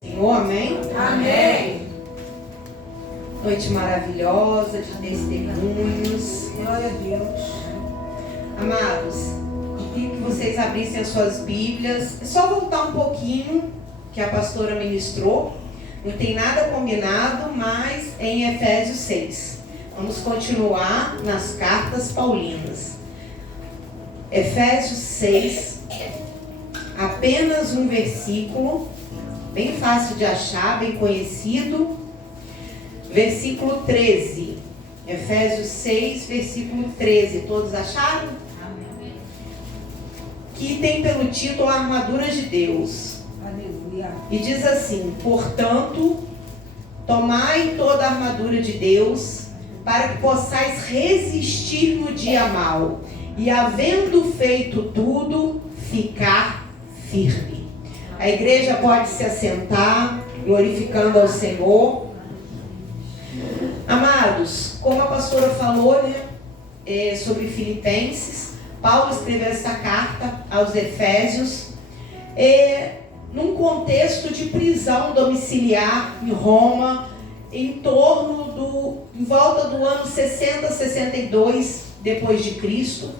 Senhor, amém? Amém. Noite maravilhosa de testemunhos. Glória a Deus. Amados, queria que vocês abrissem as suas Bíblias. É só voltar um pouquinho que a pastora ministrou. Não tem nada combinado, mas é em Efésios 6. Vamos continuar nas cartas paulinas. Efésios 6, apenas um versículo, bem fácil de achar, bem conhecido. Versículo 13. Efésios 6, versículo 13. Todos acharam? Amém. Que tem pelo título a armadura de Deus. Aleluia. E diz assim: portanto, tomai toda a armadura de Deus, para que possais resistir no dia mau, e havendo feito tudo, ficar firme. A igreja pode se assentar, glorificando ao Senhor. Amados, como a pastora falou, sobre Filipenses, Paulo escreveu essa carta aos Efésios, num contexto de prisão domiciliar em Roma, em volta do ano 60, 62 depois de Cristo.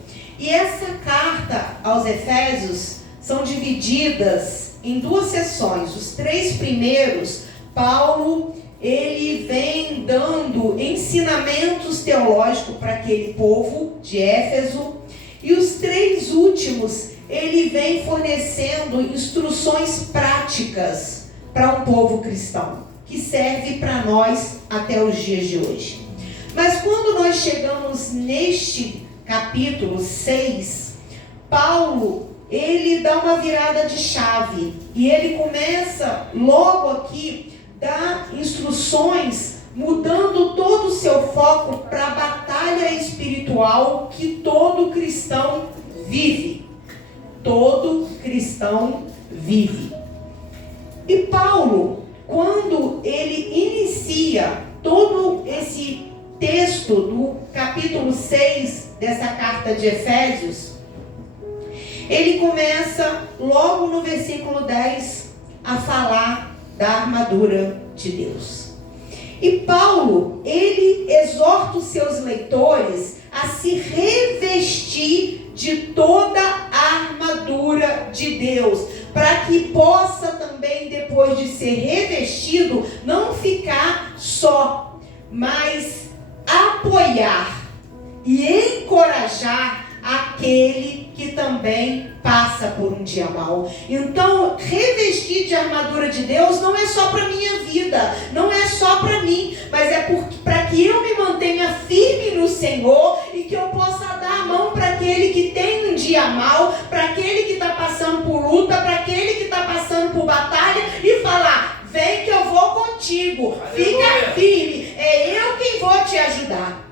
E essa carta aos Efésios são divididas em duas seções. Os 3 primeiros, Paulo ele vem dando ensinamentos teológicos para aquele povo de Éfeso, e os 3 últimos ele vem fornecendo instruções práticas para um povo cristão, que serve para nós até os dias de hoje. Mas quando nós chegamos neste capítulo 6, Paulo ele dá uma virada de chave e ele começa logo aqui dar instruções, mudando todo o seu foco para a batalha espiritual que todo cristão vive. Todo cristão vive. E Paulo, quando ele inicia todo esse texto do capítulo 6 dessa carta de Efésios, ele começa logo no versículo 10 a falar da armadura de Deus. E Paulo, ele exorta os seus leitores a se revestir de toda a armadura de Deus, para que possa também, depois de ser revestido, não ficar só, mas apoiar e encorajar aquele que também passa por um dia mau. Então, revestir de armadura de Deus não é só para minha vida, não é só para mim, mas é para que eu me mantenha firme no Senhor e que eu possa dar a mão para aquele que tem um dia mau, para aquele que está passando por luta, para aquele que está passando por batalha, e falar: vem que eu vou contigo, fica firme, é eu quem vou te ajudar.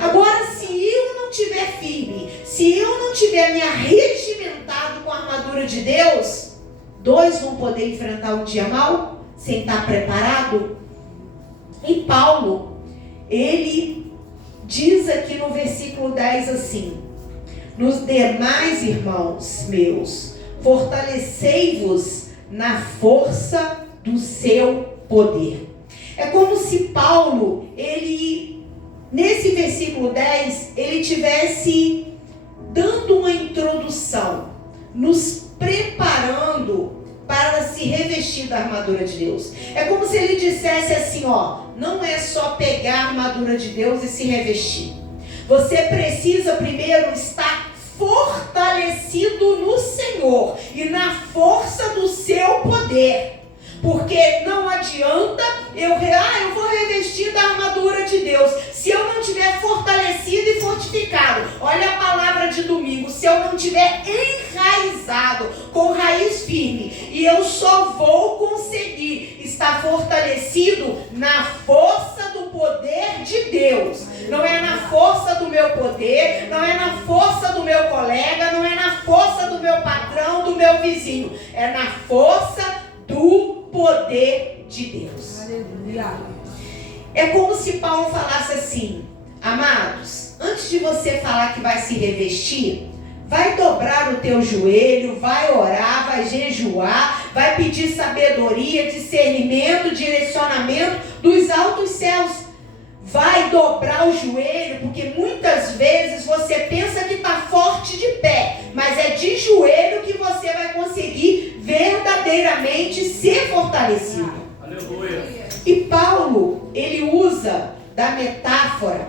Agora, se eu não estiver firme, se eu não estiver me arregimentado com a armadura de Deus, 2 vão poder enfrentar um dia mau sem estar preparado? E Paulo, ele diz aqui no versículo 10 assim: nos demais, irmãos meus, fortalecei-vos na força do seu poder. É como se Paulo, nesse versículo 10, ele tivesse dando uma introdução, nos preparando para se revestir da armadura de Deus. É como se ele dissesse assim, não é só pegar a armadura de Deus e se revestir. Você precisa primeiro estar fortalecido no Senhor e na força do seu poder. Porque não adianta eu vou revestir da armadura de Deus, se eu não tiver fortalecido e fortificado. Olha a palavra de domingo: se eu não tiver enraizado, com raiz firme, e eu só vou conseguir estar fortalecido na força do poder de Deus. Não é na força do meu poder, não é na força do meu colega, não é na força do meu patrão, do meu vizinho. É na força do poder de Deus. Aleluia. É como se Paulo falasse assim: amados, antes de você falar que vai se revestir, vai dobrar o teu joelho, vai orar, vai jejuar, vai pedir sabedoria, discernimento, direcionamento dos altos céus. Vai dobrar o joelho, porque muitas vezes você pensa que está forte de pé, mas é de joelho que você vai conseguir verdadeiramente ser fortalecido. Aleluia. E Paulo, ele usa da metáfora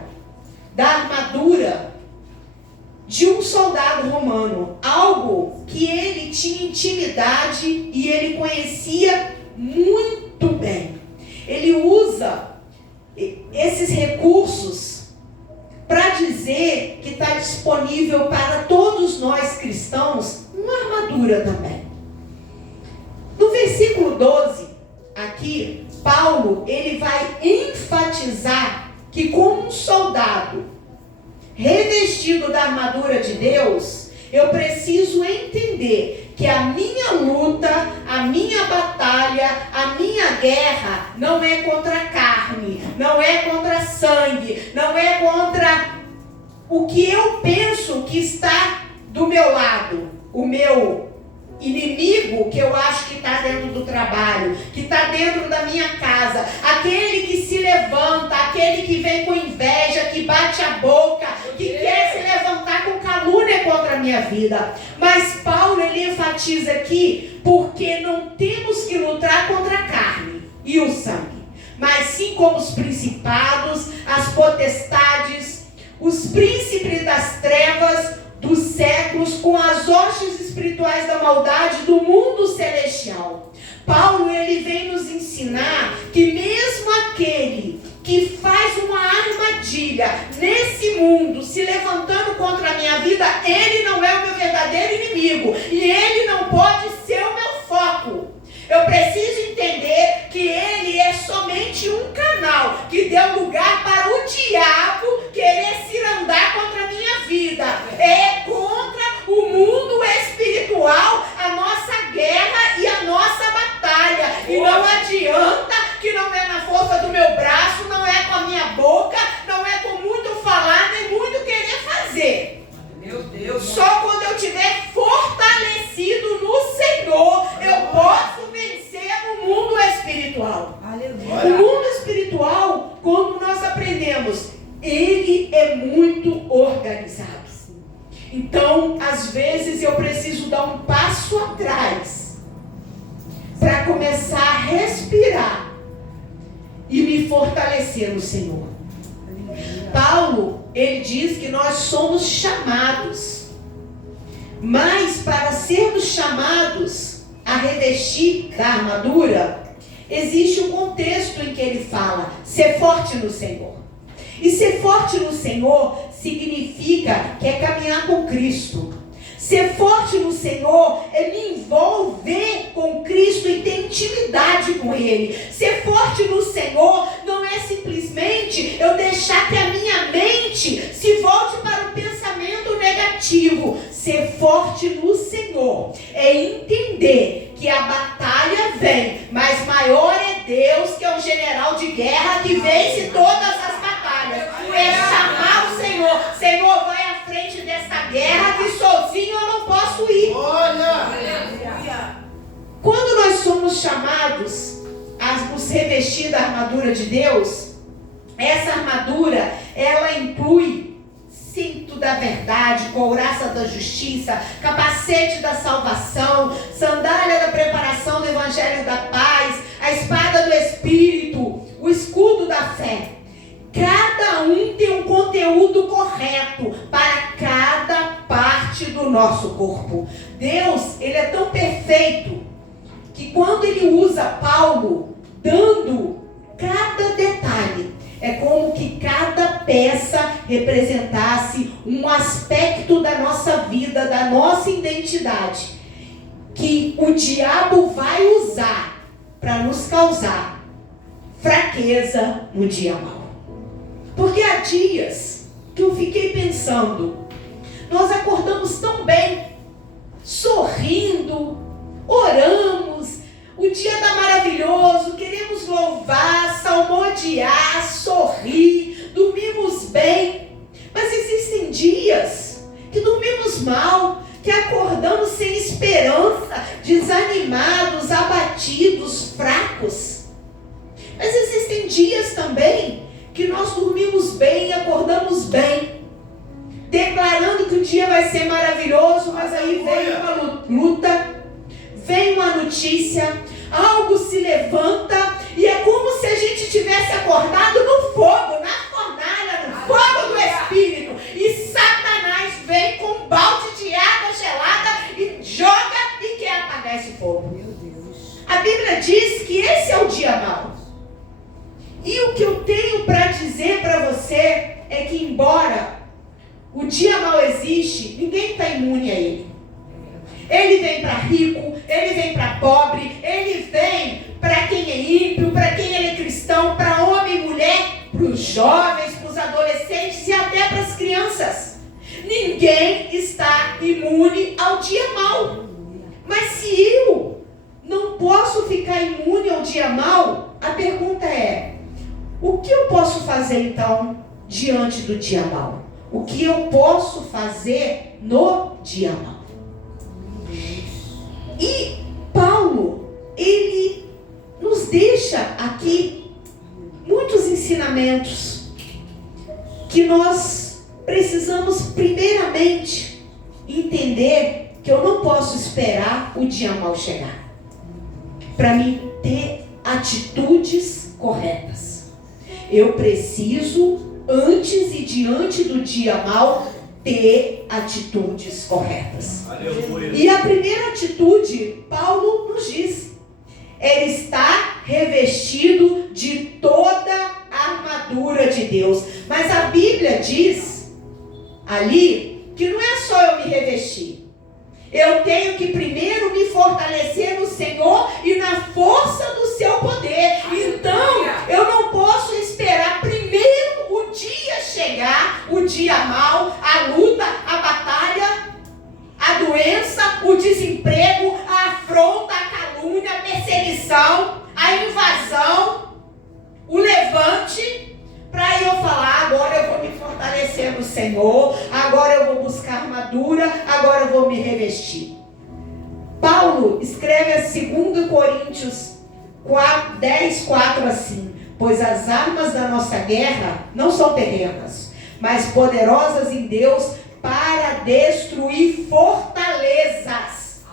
da armadura de um soldado romano, algo que ele tinha intimidade e ele conhecia muito bem. Ele usa esses recursos para dizer que está disponível para todos nós cristãos uma armadura também. No versículo 12, aqui, Paulo, ele vai enfatizar que como um soldado revestido da armadura de Deus, eu preciso entender que a minha luta, a minha batalha, a minha guerra não é contra a carne, não é contra sangue, não é contra o que eu penso que está do meu lado, o meu inimigo que eu acho que está dentro do trabalho, que está dentro da minha casa, aquele que se levanta, aquele que vem com inveja, que bate a boca, que quer se levantar com calúnia contra a minha vida. Mas Paulo, ele enfatiza aqui, porque não temos que lutar contra a carne e o sangue, mas sim como os principados, as potestades, os príncipes das trevas dos séculos, com as hostes espirituais da maldade do mundo celestial. Paulo, ele vem nos ensinar que mesmo aquele que faz uma armadilha nesse mundo, se levantando contra a minha vida, ele não é o meu verdadeiro inimigo e ele não pode ser o meu foco. Eu preciso entender que ele é somente um canal que deu lugar para o diabo querer se andar contra a minha vida. É contra o mundo espiritual a nossa guerra e a nossa batalha. E não adianta que não é na força do meu braço, não é com a minha boca, não é com muito falar, nem muito querer fazer. Meu Deus. Só quando eu estiver fortalecido no Senhor, eu posso vencer no mundo espiritual. Aleluia. O mundo espiritual, quando nós aprendemos, ele é muito organizado. Então, às vezes, eu preciso dar um passo atrás para começar a respirar e me fortalecer no Senhor. Paulo, ele diz que nós somos chamados, mas para sermos chamados a revestir da armadura, existe um contexto em que ele fala, ser forte no Senhor. E ser forte no Senhor significa que é caminhar com Cristo. Ser forte no Senhor é me envolver com Cristo e ter intimidade com Ele. Ser forte no Senhor não é simplesmente eu deixar que a minha mente se volte para o pensamento negativo. Ser forte no Senhor é entender que a batalha vem, mas maior é Deus, que é o general de guerra que vence todas as batalhas. É chamar o Senhor. Senhor, vai à frente dessa guerra que sozinho eu não posso ir. Olha! Quando nós somos chamados a nos revestir da armadura de Deus, essa armadura, ela inclui cinto da verdade, couraça da justiça, capacete da salvação, sandália da preparação do evangelho da paz, a espada do Espírito, o escudo da fé. Cada um tem um conteúdo correto para cada parte do nosso corpo. Deus, ele é tão perfeito que quando ele usa Paulo dando cada detalhe, é como que cada peça representasse um aspecto da nossa vida, da nossa identidade, que o diabo vai usar para nos causar fraqueza no dia mau. Porque há dias que eu fiquei pensando, nós acordamos tão bem, sorrindo, oramos, o dia está maravilhoso, queremos louvar, salmodiar, sorrir, dormimos bem. Mas existem dias que dormimos mal, Existem dias também que nós dormimos bem, acordamos bem, declarando que o dia vai ser maravilhoso, mas aí vem uma luta, vem uma notícia, algo se levanta e é como se a gente tivesse acordado no fogo, na fornalha, no fogo do Espírito, e Satanás vem com um balde de água gelada e joga e quer apagar esse fogo. Meu Deus. A Bíblia diz que esse é o dia mau. E o que eu tenho para dizer para você é que, embora o dia mau existe, ninguém está imune a ele. Ele vem para rico, ele vem para pobre, ele vem para quem é ímpio, para quem ele é cristão, para homem e mulher, para os jovens, para os adolescentes e até para as crianças. Ninguém está imune ao dia mau. Mas se eu não posso ficar imune ao dia mau, a pergunta é: o que eu posso fazer então diante do dia mau? O que eu posso fazer no dia mau? E Paulo, ele nos deixa aqui muitos ensinamentos que nós precisamos primeiramente entender que eu não posso esperar o dia mau chegar para mim ter atitudes corretas. Eu preciso, antes e diante do dia mau, ter atitudes corretas. Aleluia. E a primeira atitude, Paulo nos diz, ele está revestido de toda a armadura de Deus. Mas a Bíblia diz ali que não é só eu me revestir. Eu tenho que primeiro me fortalecer no Senhor e na força do seu poder. Então, eu não posso esperar primeiro o dia chegar, o dia mau, a luta, a batalha, a doença, o desemprego, a afronta, a calúnia, a perseguição, a invasão, o levante, para eu falar: agora eu vou me fortalecer no Senhor, agora eu vou buscar armadura, agora eu vou me revestir. Paulo escreve a 2 Coríntios 10:4 assim: pois as armas da nossa guerra não são terrenas, mas poderosas em Deus para destruir fortalezas.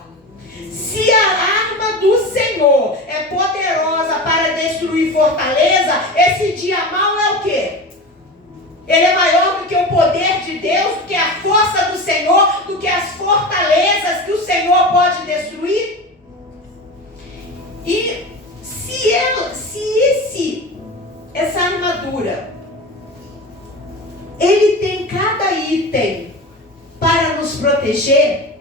Se a arma do Senhor é poderosa para destruir fortaleza, esse dia mau é o quê? Ele é maior do que o poder de Deus, do que a força do Senhor, do que as fortalezas que o Senhor pode destruir? E se essa armadura, ele tem cada item para nos proteger,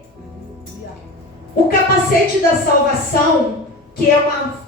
o capacete da salvação, que é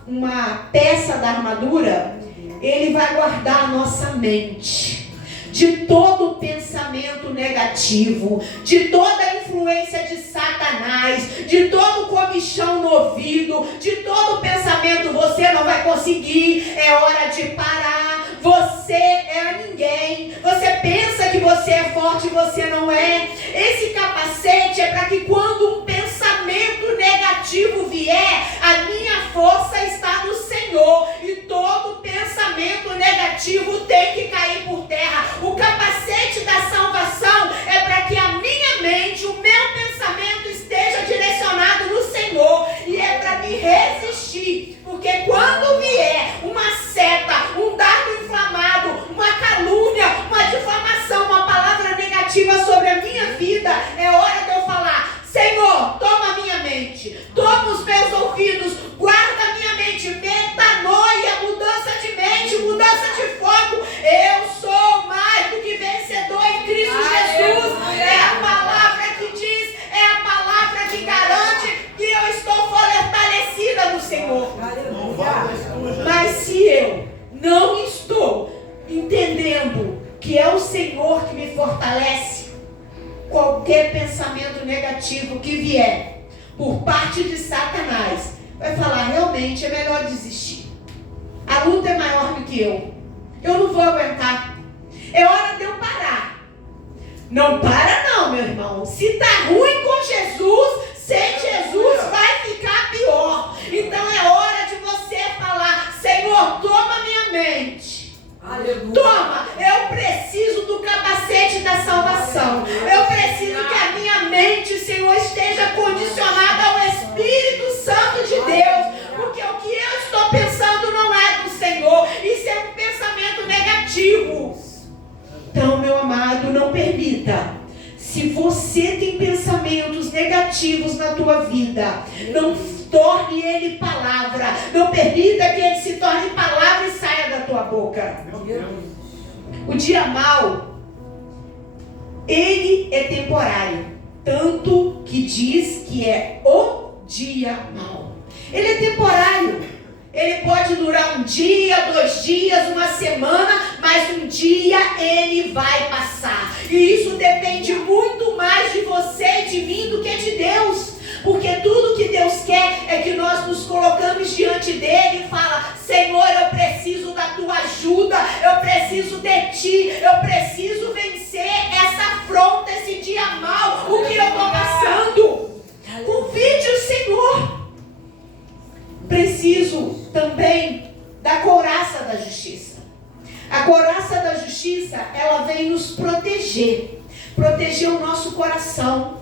uma peça da armadura, ele vai guardar a nossa mente de todo pensamento negativo, de toda influência de Satanás, de todo comichão no ouvido, de todo pensamento: você não vai conseguir, é hora de parar, você é ninguém, você pensa que você é forte e você não é. Esse capacete é para que quando um pensamento negativo vier, a minha força está no Senhor, e todo pensamento negativo tem que cair por terra. O capacete da salvação é para que a minha mente, o meu pensamento esteja direcionado no Senhor, e é para me resistir, porque quando vier uma seta, um dardo inflamado, uma calúnia, uma difamação, uma palavra negativa sobre a minha vida, é hora de eu falar: Senhor, toma a minha mente, toma os meus ouvidos, guarda a minha mente, metanoia, mudança de mente, mudança de foco. Eu sou mais do que vencedor em Cristo Jesus. É a palavra que diz, é a palavra que garante que eu estou fortalecida no Senhor. Mas se eu não estou entendendo que é o Senhor que me fortalece, qualquer pensamento negativo que vier por parte de Satanás vai falar: realmente é melhor desistir, a luta é maior do que eu não vou aguentar, é hora de eu parar. Não para não, meu irmão. Se está ruim com Jesus, sem Jesus vai ficar pior. Então é hora de você falar: Senhor, toma minha mente. Aleluia. Toma, eu preciso do capacete da salvação. Eu preciso que a minha mente, Senhor, esteja condicionada ao Espírito Santo de Deus. Porque o que eu estou pensando não é do Senhor. Isso é um pensamento negativo. Então, meu amado, não permita. Se você tem pensamentos negativos na tua vida, não torne ele palavra. Não permita que ele se torne palavra e saia da tua boca. O dia mau, ele é temporário. Tanto que diz que é o dia mau. Ele é temporário. Ele pode durar um dia, 2 dias, uma semana, mas um dia ele vai passar. E isso depende muito mais de você e de mim do que de Deus. Porque tudo que Deus quer é que nós nos colocamos diante dele e fala: Senhor, eu preciso da tua ajuda, eu preciso de ti, eu preciso vencer essa afronta, esse dia mau, o que eu estou passando. Convide o Senhor. Preciso também da couraça da justiça. A couraça da justiça, ela vem nos proteger. Proteger o nosso coração.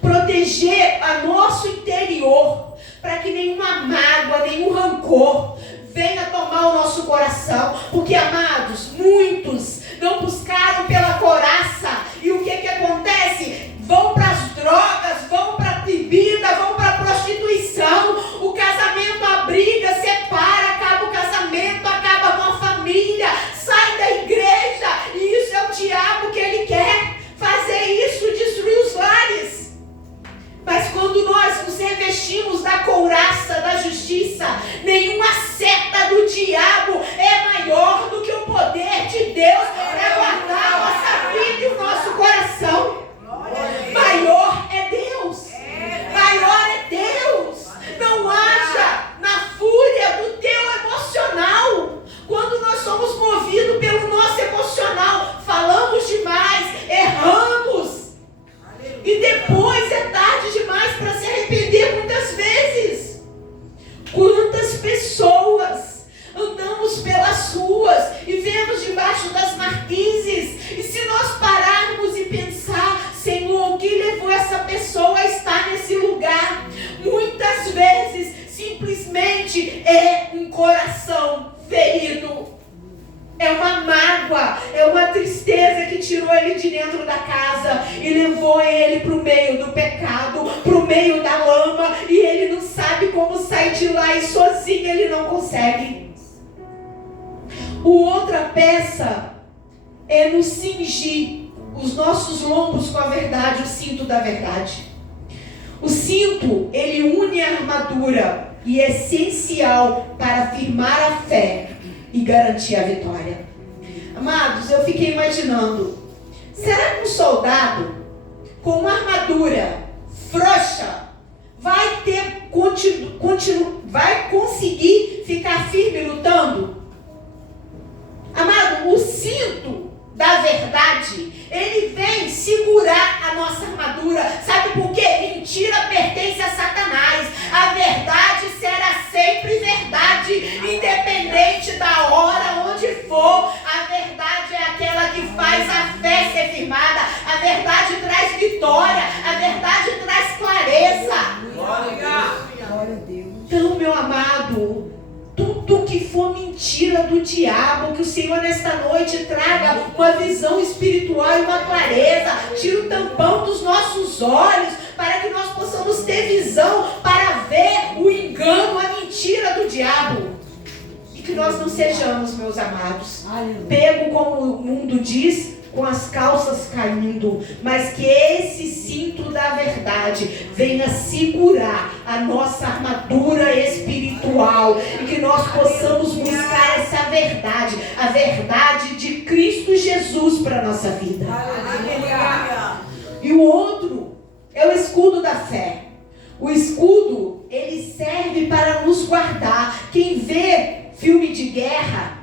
Proteger o nosso interior. Para que nenhuma mágoa, nenhum rancor venha tomar o nosso coração. Porque, amados, muitos não buscaram pela couraça. E o que acontece? Vão para as drogas, vão para a bebida, vão para a prostituição. O casamento, a briga, separa, acaba o casamento, acaba com a família, sai da igreja. E isso é o diabo que ele quer fazer isso, destruir os lares. Mas quando nós nos revestimos da couraça da justiça, nenhuma seta do diabo é maior do que o poder de Deus para guardar a nossa vida e o nosso coração. Maior é Deus. Maior é Deus. Não haja na fúria do teu emocional. Quando nós somos movidos pelo nosso emocional, falamos demais, erramos. E depois é tarde demais para se arrepender muitas vezes. Quantas pessoas andamos pelas ruas e vemos debaixo das marquises, e se nós pararmos e pensar: Senhor, o que levou essa pessoa a estar nesse lugar? Muitas vezes simplesmente é um coração ferido. É uma mágoa, é uma tristeza que tirou ele de dentro da casa e levou ele para o meio do pecado, para o meio da lama, e ele não sabe como sair de lá, e sozinho ele não consegue. Outra peça é nos cingir os nossos lombos com a verdade, o cinto da verdade. O cinto, ele une a armadura e é essencial para firmar a fé e garantir a vitória. Amados, eu fiquei imaginando, será que um soldado com uma armadura frouxa vai conseguir ficar firme lutando? Amado, o cinto da verdade, ele vem segurar a nossa armadura. Sabe por quê? Mentira pertence a Satanás. A verdade será sempre verdade, independente da hora, onde for. A verdade é aquela que faz a fé ser firmada. A verdade traz vitória. A verdade traz clareza. Glória a Deus. Então, meu amado, tudo que for mentira do diabo, que o Senhor nesta noite traga uma visão espiritual e uma clareza, tira o tampão dos nossos olhos, para que nós possamos ter visão para ver o engano, a mentira do diabo. E que nós não sejamos, meus amados, pego, como o mundo diz, com as calças caindo, mas que esse cinto da verdade venha segurar a nossa armadura espiritual, e que nós possamos buscar essa verdade, a verdade de Cristo Jesus para a nossa vida. E o outro é o escudo da fé. O escudo, ele serve para nos guardar. Quem vê filme de guerra,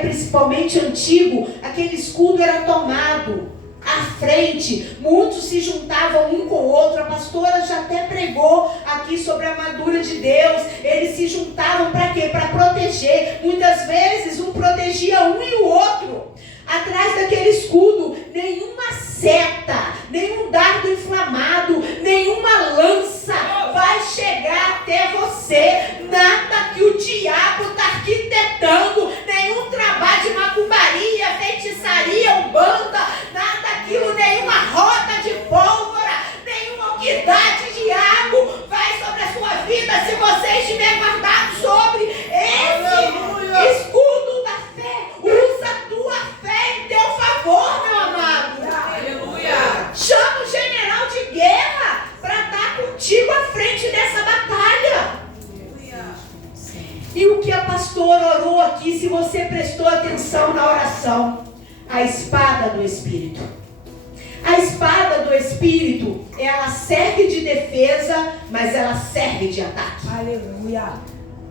principalmente antigo, aquele escudo era tomado à frente, muitos se juntavam um com o outro. A pastora já até pregou aqui sobre a armadura de Deus. Eles se juntavam para quê? Para proteger. Muitas vezes um protegia protegia um e o outro. Atrás daquele escudo, nenhuma seta, nenhum dardo inflamado, nenhuma lança vai chegar até você. Nada que o diabo está arquitetando, nenhum trabalho de macumbaria, feitiçaria, umbanda, nada daquilo, nenhuma roda de pólvora, nenhuma unidade de água vai sobre a sua vida se você estiver guardado sobre esse escudo da fé. Usa a tua fé em teu favor, meu amado. Aleluia. Chama o general de guerra para estar contigo à frente dessa batalha. E o que a pastora orou aqui, se você prestou atenção na oração, a espada do Espírito. A espada do Espírito, ela serve de defesa, mas ela serve de ataque. Aleluia.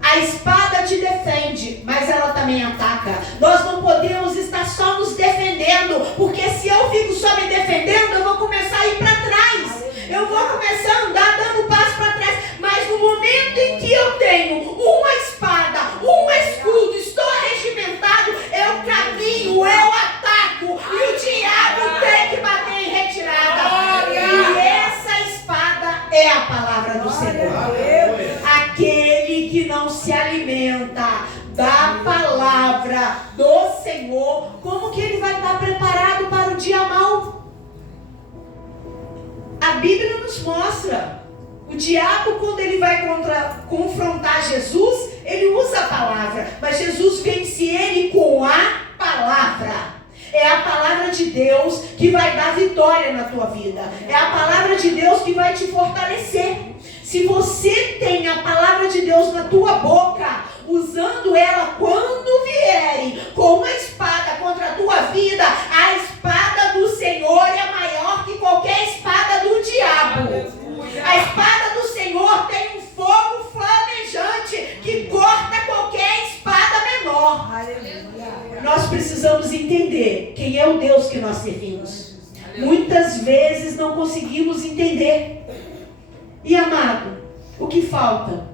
A espada te defende, mas ela também ataca. Nós não podemos estar só nos defendendo, porque se eu fico só me defendendo, eu vou começar a ir para trás. Eu vou começar a andar dando passo para trás. Mas no momento em que eu tenho uma espada, um escudo, estou regimentado, eu caminho, eu ataco. E o diabo tem que bater em retirada. E essa espada é a palavra do Senhor. Aquele que não se alimenta da palavra do Senhor, como que ele vai estar preparado para o dia mau? A Bíblia nos mostra, o diabo, quando ele vai confrontar Jesus, ele usa a palavra, mas Jesus vence ele com a palavra. É a palavra de Deus que vai dar vitória na tua vida. É a palavra de Deus que vai te fortalecer. Se você tem a palavra de Deus na tua boca, usando ela quando vierem com uma espada contra a tua vida, a espada do Senhor é maior que qualquer espada do diabo. A espada do Senhor tem um fogo flamejante que corta qualquer espada menor. Nós precisamos entender quem é o Deus que nós servimos. Muitas vezes não conseguimos entender. E amado, o que falta?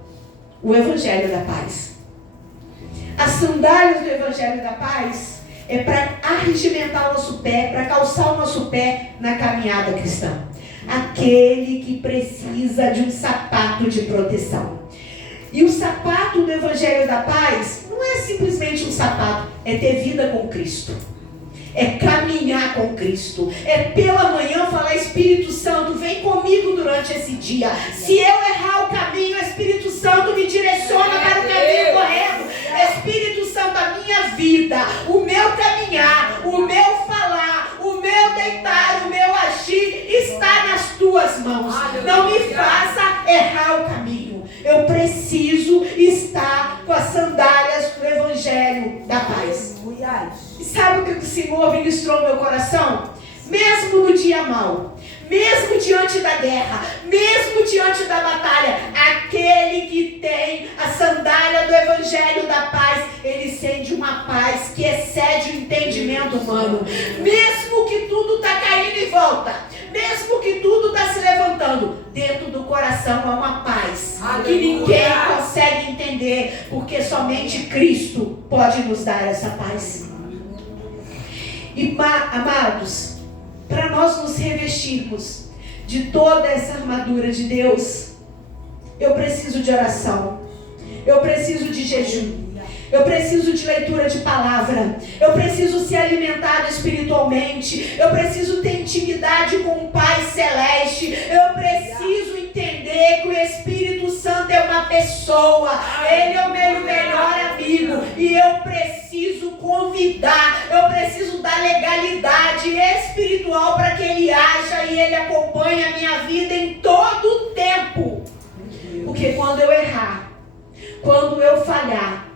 O Evangelho da Paz. As sandálias do Evangelho da Paz é para arregimentar o nosso pé, para calçar o nosso pé na caminhada cristã. Aquele que precisa de um sapato de proteção. E o sapato do Evangelho da Paz não é simplesmente um sapato, é ter vida com Cristo. É caminhar com Cristo. É pela manhã falar: Espírito Santo, vem comigo durante esse dia. Se eu errar o caminho, Espírito Santo me direciona para o caminho correto. Espírito Santo, a minha vida, o meu caminhar, o meu falar, o meu deitar, o meu agir está nas tuas mãos. Não me faça errar o caminho. Eu preciso estar com as sandálias do Evangelho da Paz. E sabe o que o Senhor ministrou no meu coração? Mesmo no dia mau, mesmo diante da guerra, mesmo diante da batalha, aquele que tem a sandália do Evangelho da Paz, ele sente uma paz que excede o entendimento humano. Mesmo que tudo está caindo em volta, mesmo que tudo está se levantando, dentro do coração há uma paz que ninguém consegue entender, porque somente Cristo pode nos dar essa paz. E amados, para nós nos revestirmos de toda essa armadura de Deus, eu preciso de oração, eu preciso de jejum, eu preciso de leitura de palavra, eu preciso ser alimentado espiritualmente, eu preciso ter intimidade com o Pai Celeste, eu preciso entender que o Espírito Santo é uma pessoa, ele é o meu melhor amigo, e eu preciso convidar, eu preciso dar legalidade espiritual para que ele haja e ele acompanhe a minha vida em todo o tempo. Porque quando eu errar, quando eu falhar,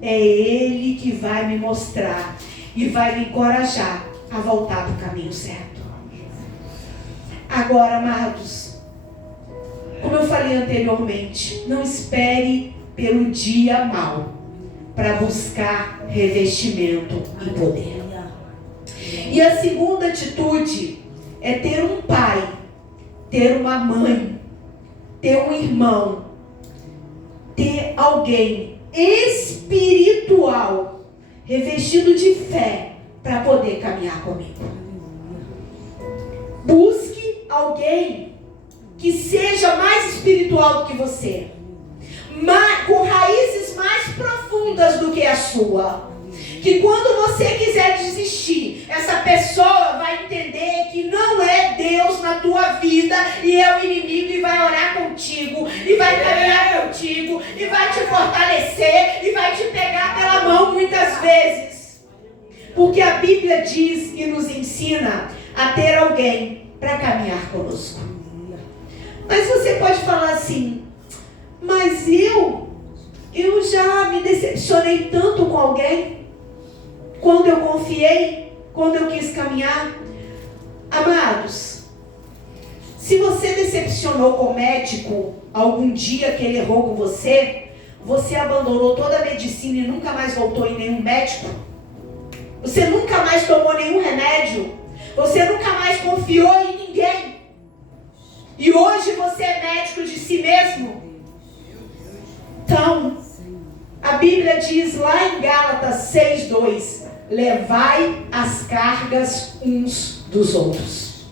é ele que vai me mostrar e vai me encorajar a voltar para o caminho certo. Agora, amados, como eu falei anteriormente, não espere pelo dia mau para buscar revestimento e poder. E a segunda atitude é ter um pai, ter uma mãe, ter um irmão, ter alguém espiritual revestido de fé para poder caminhar comigo. Busque alguém que seja mais espiritual do que você, com raízes mais profundas do que a sua. Que quando você quiser desistir, essa pessoa vai entender que não é Deus na tua vida e é o inimigo, e vai orar contigo, e vai caminhar contigo, e vai te fortalecer, e vai te pegar pela mão muitas vezes. Porque a Bíblia diz e nos ensina a ter alguém para caminhar conosco. Mas você pode falar assim: mas eu já me decepcionei tanto com alguém, quando eu confiei, quando eu quis caminhar. Amados, se você decepcionou com o médico algum dia que ele errou com você, você abandonou toda a medicina e nunca mais voltou em nenhum médico, você nunca mais tomou nenhum remédio, você nunca mais confiou em ninguém, e hoje você é médico de si mesmo. Então, a Bíblia diz lá em Gálatas 6:2: levai as cargas uns dos outros.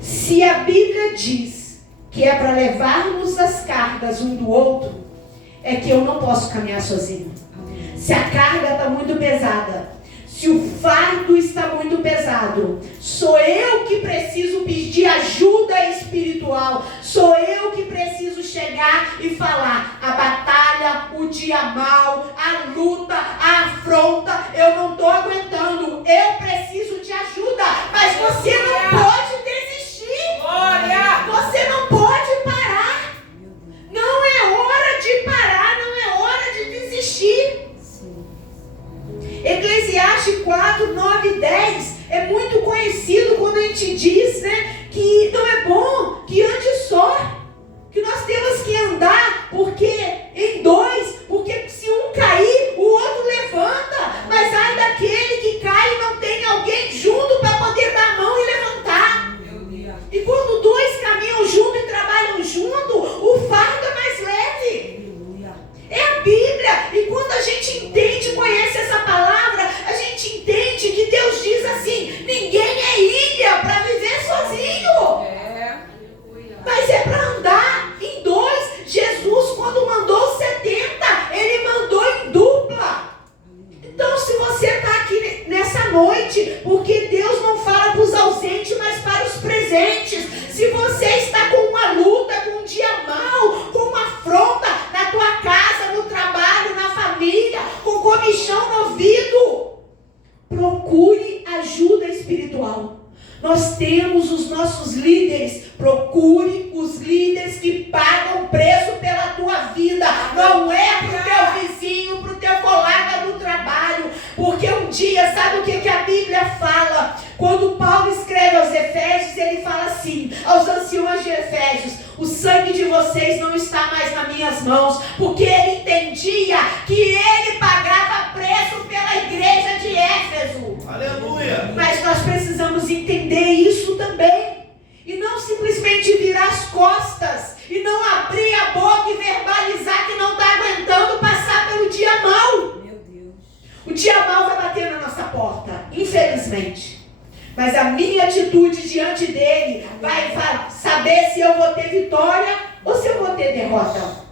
Se a Bíblia diz que é para levarmos as cargas um do outro, é que eu não posso caminhar sozinho. Se a carga está muito pesada, se o fardo está muito pesado, sou eu que preciso pedir ajuda espiritual, sou eu que preciso chegar e falar: a batalha, o dia mau, a luta, a afronta, eu não estou aguentando, eu preciso de ajuda. Mas você não pode desistir, você não pode parar, não é hora de parar, não é hora de desistir. Eclesiastes 4, 9 e 10 é muito conhecido quando a gente diz, que não é bom que ande só, que nós temos que andar em dois, porque se um cair, o outro levanta, mas ai daquele que cai e não tem alguém junto para poder dar a mão e levantar. E quando dois caminham junto e trabalham junto, o fardo é mais leve. É a Bíblia. E quando a gente entende, conhece essa palavra, a gente entende que Deus diz assim: ninguém é ilha para viver sozinho, mas é para andar em dois. Jesus, quando mandou 70, ele mandou em dupla. Então, se você está aqui nessa noite, porque Deus não fala para os ausentes, mas para os presentes. Se você está com uma luta, com um dia mau, com uma afronta na tua casa, no trabalho, na família, com comichão no ouvido, procure ajuda espiritual. Nós temos os nossos líderes. Procure os líderes que pagam preço pela tua vida. Não é para o teu vizinho, para o teu colega do trabalho. Porque um dia, sabe o que a Bíblia fala? Quando Paulo escreve aos Efésios, ele fala assim, aos anciões de Efésios: o sangue de vocês não está mais nas minhas mãos. Porque ele entendia que ele pagava preço pela igreja de Éfeso. Aleluia! Mas nós precisamos entender isso também. E não simplesmente virar as costas, e não abrir a boca e verbalizar que não está aguentando passar pelo dia mau. Meu Deus. O dia mau vai bater na nossa porta, infelizmente. Mas a minha atitude diante dele vai saber se eu vou ter vitória ou se eu vou ter derrota.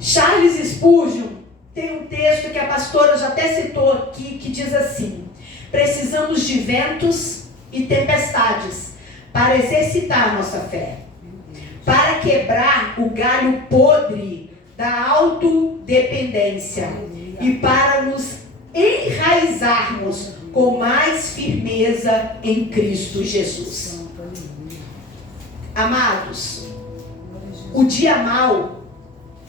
Charles Spurgeon tem um texto que a pastora já até citou aqui, que diz assim: precisamos de ventos e tempestades para exercitar a nossa fé, para quebrar o galho podre da autodependência e para nos enraizarmos com mais firmeza em Cristo Jesus. Amados, o dia mau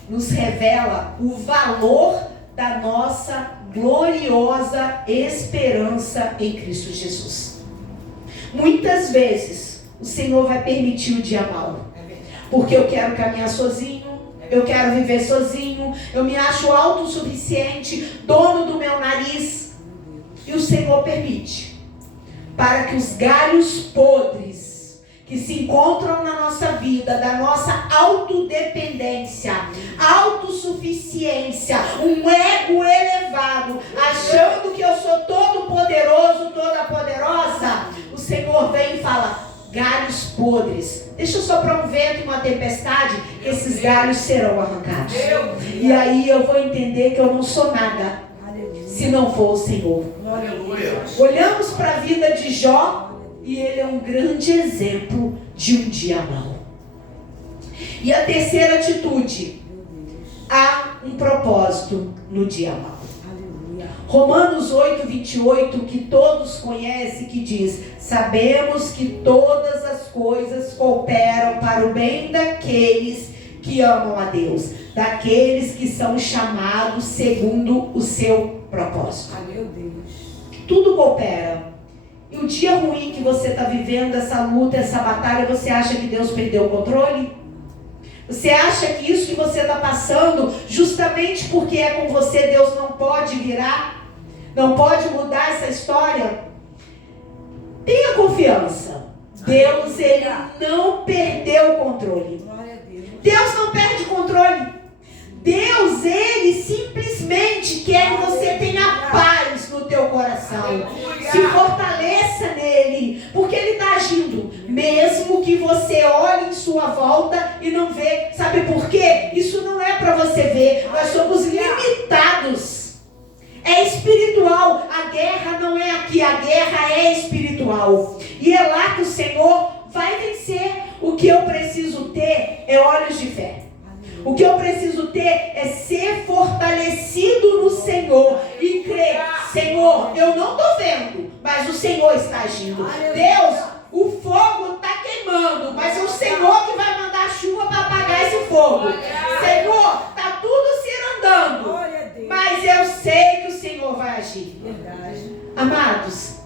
nos revela o valor da nossa gloriosa esperança em Cristo Jesus. Muitas vezes o Senhor vai permitir o dia mau, porque eu quero caminhar sozinho, eu quero viver sozinho, eu me acho autossuficiente, dono do meu nariz, e o Senhor permite, para que os galhos podres que se encontram na nossa vida, da nossa autodependência, autossuficiência, um ego elevado, podres. Deixa eu soprar um vento e uma tempestade, que esses galhos serão arrancados. E aí eu vou entender que eu não sou nada se não for o Senhor. Aleluia. Olhamos para a vida de Jó e ele é um grande exemplo de um dia mau. E a terceira atitude: há um propósito no dia mau. Romanos 8, 28, que todos conhecem, que diz: sabemos que todas as coisas cooperam para o bem daqueles que amam a Deus, daqueles que são chamados segundo o seu propósito. Tudo coopera. E o dia ruim que você está vivendo, essa luta, essa batalha, você acha que Deus perdeu o controle? Você acha que isso que você está passando, justamente porque é com você, Deus não pode virar? Não pode mudar essa história? Tenha confiança. Deus, ele não perdeu o controle. Deus não perde o controle. Deus, ele simplesmente quer que você tenha paz no teu coração. Se fortaleça nele, porque ele está agindo. Mesmo que você olhe em sua volta e não vê. Sabe por quê? Isso não é para você ver. Nós somos limitados. É espiritual. A guerra não é aqui. A guerra é espiritual. E é lá que o Senhor vai vencer. O que eu preciso ter é olhos de fé. O que eu preciso ter é ser fortalecido no Senhor e crer: Senhor, eu não estou vendo, mas o Senhor está agindo. Deus, o fogo está queimando, mas é o Senhor que vai mandar chuva para apagar esse fogo. Senhor, está tudo se andando, mas eu sei que o Senhor vai agir. Amados,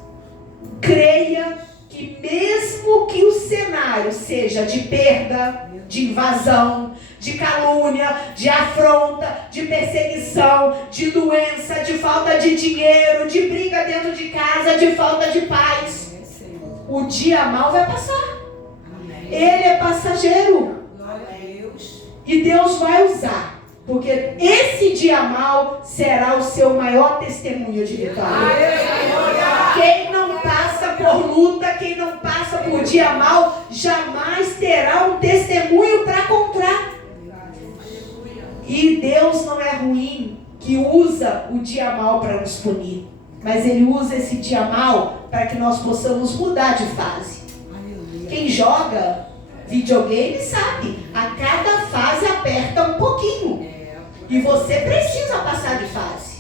creia que mesmo que o cenário seja de perda, de invasão, de calúnia, de afronta, de perseguição, de doença, de falta de dinheiro, de briga dentro de casa, de falta de paz, o dia mau vai passar. Ele é passageiro. E Deus vai usar, porque esse dia mau será o seu maior testemunho de vitória. Quem não passa por luta, quem não passa por dia mau, jamais terá um testemunho para contar. E Deus não é ruim que usa o dia mau para nos punir, mas Ele usa esse dia mau para que nós possamos mudar de fase. Quem joga videogame sabe, a cada fase aperta um pouquinho. E você precisa passar de fase.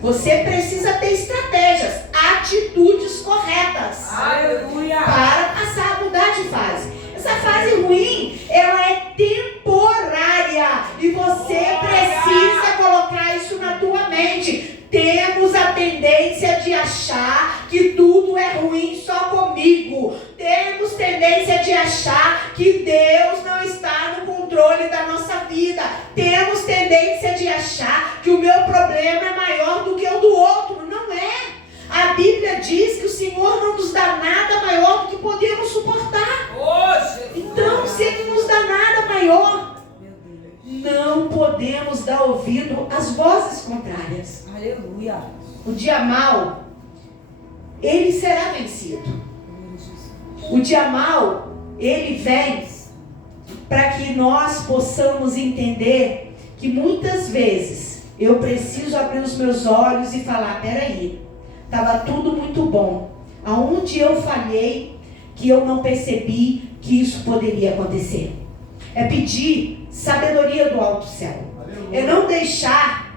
Você precisa ter estratégias, atitudes corretas para passar a mudar de fase. Essa fase ruim, ela é temporária e você precisa colocar isso na tua mente. Temos a tendência de achar que tudo é ruim só comigo. Temos tendência de achar que Deus não está no controle da nossa vida. Temos tendência de achar que o meu problema é maior do que o do outro. Não é. A Bíblia diz que o Senhor não nos dá nada maior do que podemos suportar. Então, se Ele nos dá nada maior, não podemos dar ouvido às vozes contrárias. Aleluia. O dia mau, ele será vencido. O dia mau, ele vem para que nós possamos entender que muitas vezes eu preciso abrir os meus olhos e falar: peraí, estava tudo muito bom. Aonde eu falhei que eu não percebi que isso poderia acontecer? É pedir sabedoria do alto céu. É não deixar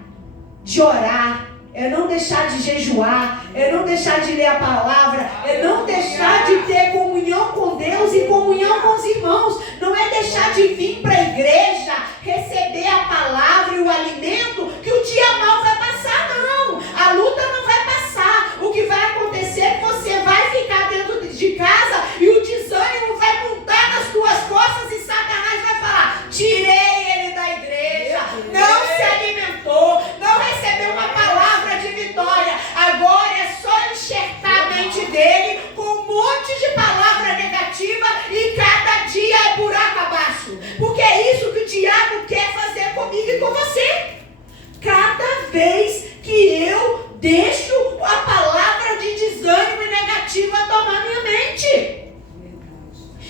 de orar, é não deixar de jejuar, é não deixar de ler a palavra, é não deixar de ter comunhão com Deus e comunhão com os irmãos. Não é deixar de vir para a igreja, receber a palavra e o alimento, que o dia mau vai passar, não. A luta não vai passar. O que vai acontecer é que você vai ficar dentro de casa e o desânimo vai montar nas tuas costas e Satanás vai falar: tirei ele da igreja, não se alimentou, não recebeu uma palavra de vitória, agora é só enxertar a mente dele com um monte de palavra negativa e cada dia é buraco abaixo, porque é isso que o diabo quer fazer comigo e com você. Cada vez que eu deixo a palavra de desânimo e negativa tomar minha mente.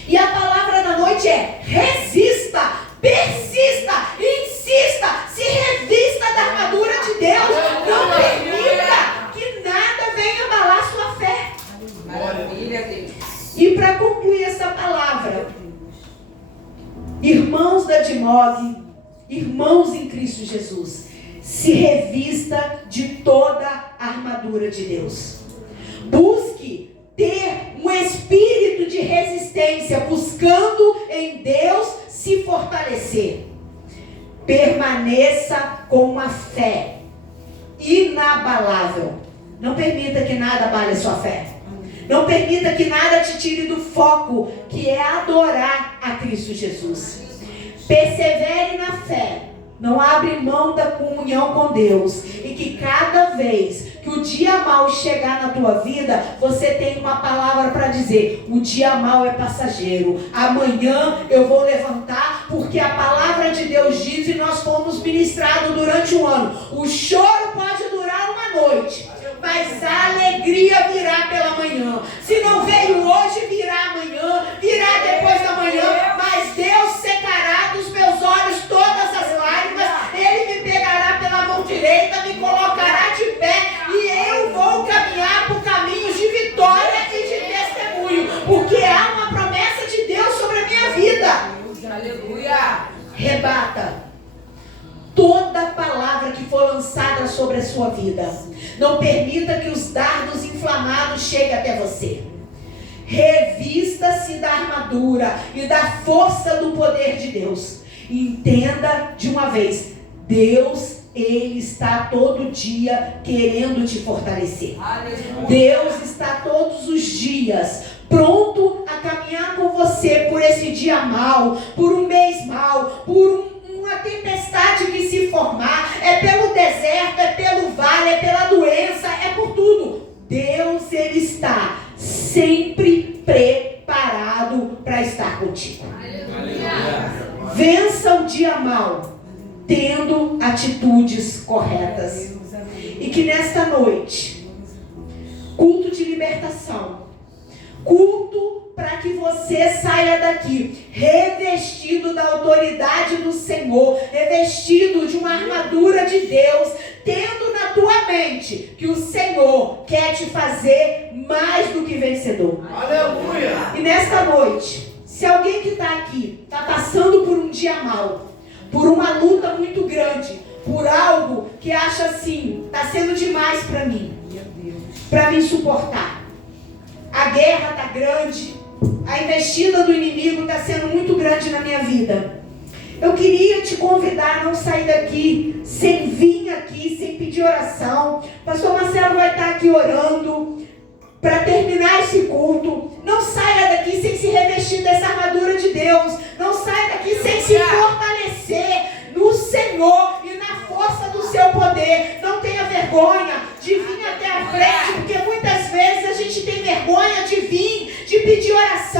E a irmãos da DIMOG, irmãos em Cristo Jesus, se revista de toda a armadura de Deus. Busque ter um espírito de resistência, buscando em Deus se fortalecer. Permaneça com uma fé inabalável. Não permita que nada abale a sua fé. Não permita que nada te tire do foco, que é adorar a Cristo Jesus. Persevere na fé. Não abre mão da comunhão com Deus. E que cada vez que o dia mau chegar na tua vida, você tem uma palavra para dizer: o dia mau é passageiro. Amanhã eu vou levantar, porque a palavra de Deus diz, e nós fomos ministrados durante um ano. O choro pode durar uma noite, mas a alegria virá pela manhã. Se não veio hoje, virá amanhã, virá depois da manhã. Mas Deus secará dos meus olhos todas as lágrimas. Ele me pegará pela mão direita, me colocará de pé, e eu vou caminhar por caminhos de vitória e de testemunho, porque há uma promessa de Deus sobre a minha vida. Aleluia. Rebata toda palavra que for lançada sobre a sua vida. Não permita que os dardos inflamados cheguem até você. Revista-se da armadura e da força do poder de Deus. Entenda de uma vez: Deus, Ele está todo dia querendo te fortalecer. Aleluia. Deus está todos os dias pronto a caminhar com você por esse dia mau, por um mês mau, por uma tempestade que se formar. É pelo deserto, é pelo vale, é pela doença, é por tudo. Deus, Ele está sempre preparado para estar contigo. Aleluia. Vença o dia mau tendo atitudes corretas. E que nesta noite, culto de libertação, culto para que você saia daqui revestido da autoridade do Senhor, revestido de uma armadura de Deus, tendo na tua mente que o Senhor quer te fazer mais do que vencedor. Aleluia! E nesta noite, se alguém que está aqui está passando por um dia mau, por uma luta muito grande, por algo que acha assim, está sendo demais para mim, para me suportar. A guerra está grande, a investida do inimigo está sendo muito grande na minha vida. Eu queria te convidar a não sair daqui sem vir aqui, sem pedir oração. Pastor Marcelo vai estar aqui orando para terminar esse culto. Não saia daqui sem se revestir dessa armadura de Deus. Não saia daqui sem se fortalecer no Senhor e na força do seu poder. Não tenha vergonha de vir até a frente, porque muitas vezes a gente tem vergonha de vir, de pedir oração.